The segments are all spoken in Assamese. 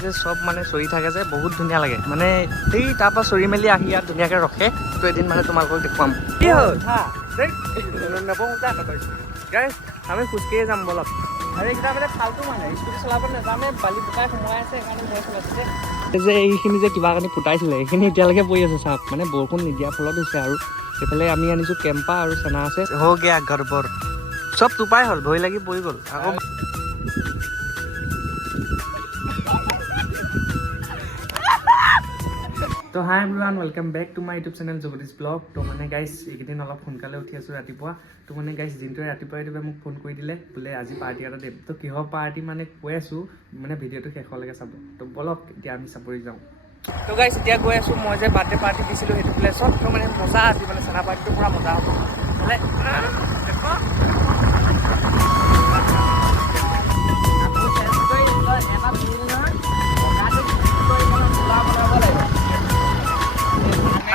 যে সব মানে চৰি থাকে যে বহুত ধুনীয়া লাগে মানে সেই তাৰ পৰা চৰি মেলি আহি ইয়াত ধুনীয়াকৈ ৰখে তো এদিন মানে তোমালোকক দেখুৱাম কি হ'ল গাইজ আমি খোজকাঢ়িয়ে যাম বলক আৰু এইকেইটা মানে ফাল্টু মানে স্কুটি চলাব নাজানে বালি বোকাই সোমাই আছে সেইকাৰণে মই চলাইছে যে এইখিনি যে কিবা কানি ফুটাইছিলে এইখিনি এতিয়ালৈকে পৰি আছে চাপ মানে বৰষুণ নিদিয়াৰ ফলত হৈছে আৰু এইফালে আমি আনিছোঁ কেম্পা আৰু চেনা আছে হৈ গেয়া গড়বৰ চব টোপাই হ'ল ভয় লাগি পৰি গ'ল আকৌ তো hi everyone welcome back to my YouTube channel Jagadish vlog তো মানে গাইজ এইকেইদিন অলপ সোনকালে উঠি আছোঁ ৰাতিপুৱা তো মানে গাইজ দিনটোৱে ৰাতিপুৱাই মোক ফোন কৰি দিলে বোলে আজি পাৰ্টি এটা দিম তো কিহৰ পাৰ্টি মানে কৈ আছোঁ মানে ভিডিঅ'টো শেষলৈকে চাব তো বলক এতিয়া আমি চাপৰি যাওঁ তো গাইজ এতিয়া গৈ আছোঁ মই যে বাৰ্থডে পাৰ্টি দিছিলোঁ সেইটো প্লেছত তো মানে মজা আজি মানে চেনা পাৰ্টিটো পূৰা মজা হ'ব বোলে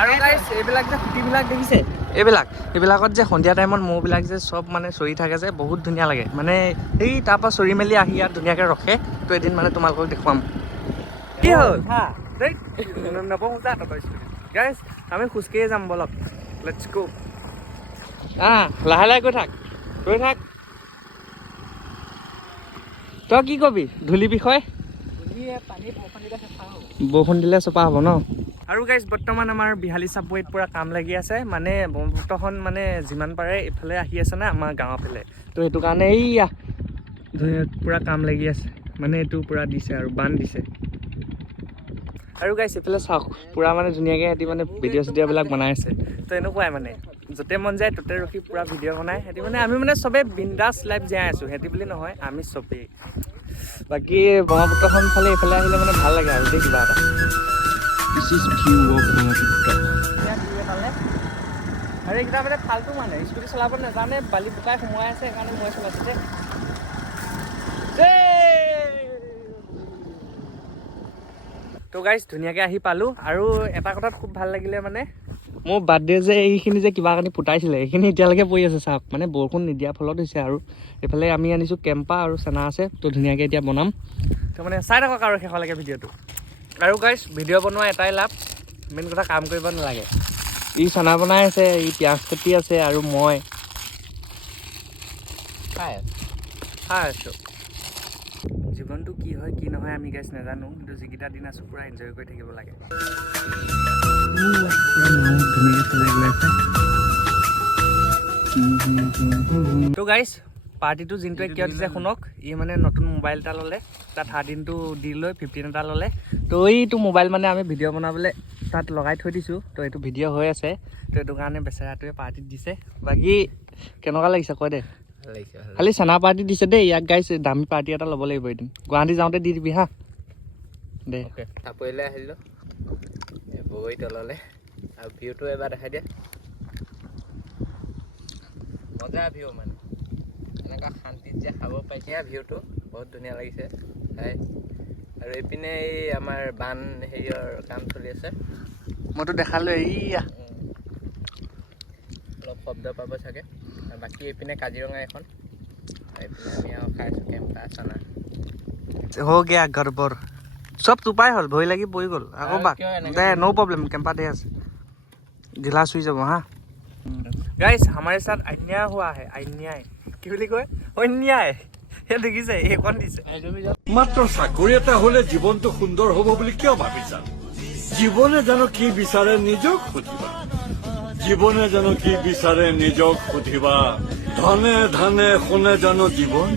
আৰু গাইজ এইবিলাক যে খুঁটিবিলাক দেখিছে এইবিলাকত যে সন্ধিয়া টাইমত মৌবিলাক যে চব মানে চৰি থাকে যে বহুত ধুনীয়া লাগে মানে এই তাৰ পৰা চৰি মেলি আহি ইয়াত ধুনীয়াকৈ ৰখে তো এদিন মানে তোমালোকক দেখুৱাম কি হ'ল গাইজ আমি খোজকাঢ়িয়ে যাম বলক লেটছ গো লাহে লাহে গৈ থাক তই কি কবি ধূলি বিষয় বৰষুণ দিলে চফা হ'ব ন আৰু গাইজ বৰ্তমান আমাৰ বিহালী চাপৱৈত পূৰা কাম লাগি আছে মানে ব্ৰহ্মপুত্ৰখন মানে যিমান পাৰে এইফালে আহি আছে না আমাৰ গাঁৱৰ ফালে তো সেইটো কাৰণে এইয়া পূৰা কাম লাগি আছে মানে এইটো পূৰা দিছে আৰু বান্ধ দিছে আৰু গাইজ এইফালে চাওক পূৰা মানে ধুনীয়াকৈ সিহঁতি মানে ভিডিঅ' চিডিঅ'বিলাক বনাই আছে তো এনেকুৱাই মানে য'তে মন যায় ত'তে ৰখি পূৰা ভিডিঅ' বনাই সিহঁতি মানে আমি মানে চবেই বিন্দাছ লাইফ জীয়াই আছোঁ সিহঁতি বুলি নহয় আমি চবেই বাকী ব্ৰহ্মপুত্ৰখন ফালে এইফালে আহিলে মানে ভাল লাগে আৰু দেই কিবা এটা This is view of Brahmaputra আৰু এইকেইটা মানে ফাল্টু মানে স্কুটি চলাব নাজানে বালি বোকাই সোমাই আছে সেইকাৰণে মই চলাইছোঁ তো গাইজ ধুনীয়াকৈ আহি পালোঁ আৰু এটা কথাত খুব ভাল লাগিলে মানে মোৰ বাৰ্থডে যে এইখিনি যে কিবা কানি ফুটাইছিলে এইখিনি এতিয়ালৈকে পৰি আছে চাপ মানে বৰষুণ নিদিয়াৰ ফলত হৈছে আৰু এইফালে আমি আনিছোঁ কেম্পা আৰু চেনা আছে তো ধুনীয়াকৈ এতিয়া বনাম তো মানে চাই থাকক আৰু শেষলৈকে ভিডিঅ'টো আৰু গাইজ ভিডিঅ' বনোৱা এটাই লাভ মেইন কথা কাম কৰিব নালাগে ই চানা বনাই আছে ই পিঁয়াজ কাটি আছে আৰু মই খাই আছোঁ জীৱনটো কি হয় কি নহয় আমি গাইজ নাজানো কিন্তু যিকেইটা দিন আছোঁ পূৰা এনজয় কৰি থাকিব লাগে তো গাইজ পাৰ্টিটো যোনটোৱে কিয় দিছে শুনক ই মানে নতুন মোবাইল এটা ল'লে তাত 13টো দি লৈ 15 এটা ল'লে তো এইটো মোবাইল মানে আমি ভিডিঅ' বনাবলৈ তাত লগাই থৈ দিছোঁ তো এইটো ভিডিঅ' হৈ আছে তো এইটো কাৰণে বেচেৰাটোৱে পাৰ্টিত দিছে বাকী কেনেকুৱা লাগিছে কয় দে খালি চেনা পাৰ্টি দিছে দেই ইয়াক গাইছে দামী পাৰ্টি এটা ল'ব লাগিব এদিন গুৱাহাটী যাওঁতে দি দিবি হা দে চাপৰিলৈ আহিলোঁ বগৰী তললৈ আৰু ভিউটো এবাৰ দেখাই দিয়া মজা ভিউ মানে এনেকুৱা শান্তিত যে খাব পাইছে ভিউটো বহুত ধুনীয়া লাগিছে চাই আৰু এইপিনে এই আমাৰ বান হেৰিয়ৰ কাম চলি আছে মইতো দেখালোঁ এইয়া অলপ শব্দ পাব চাগে আৰু বাকী এইপিনে কাজিৰঙা এখন এইপিনে আমি আৰু খাইছোঁ কেম্পা চানা হৈ গেয়া গড়বৰ চব টোপাই হ'ল ভয় লাগি পৰি গ'ল আকৌ বাক দে নো প্ৰব্লেম কেম্পা দে আছে গিলাচ হৈ যাব হা গাইজ আমাৰ সাথ अन्याय हुआ है अन्याय কি বুলি কয় অন্যায় সেই দেখিছে এইখন দিছে মাত্ৰ চাকৰি এটা হলে জীৱনটো সুন্দৰ হ'ব বুলি কিয় ভাবিছা জীৱনে জানো কি বিচাৰে নিজক সুধিবা জীৱনে জানো কি বিচাৰে নিজক সুধিবা ধনে ধনে শুনে জানো জীৱন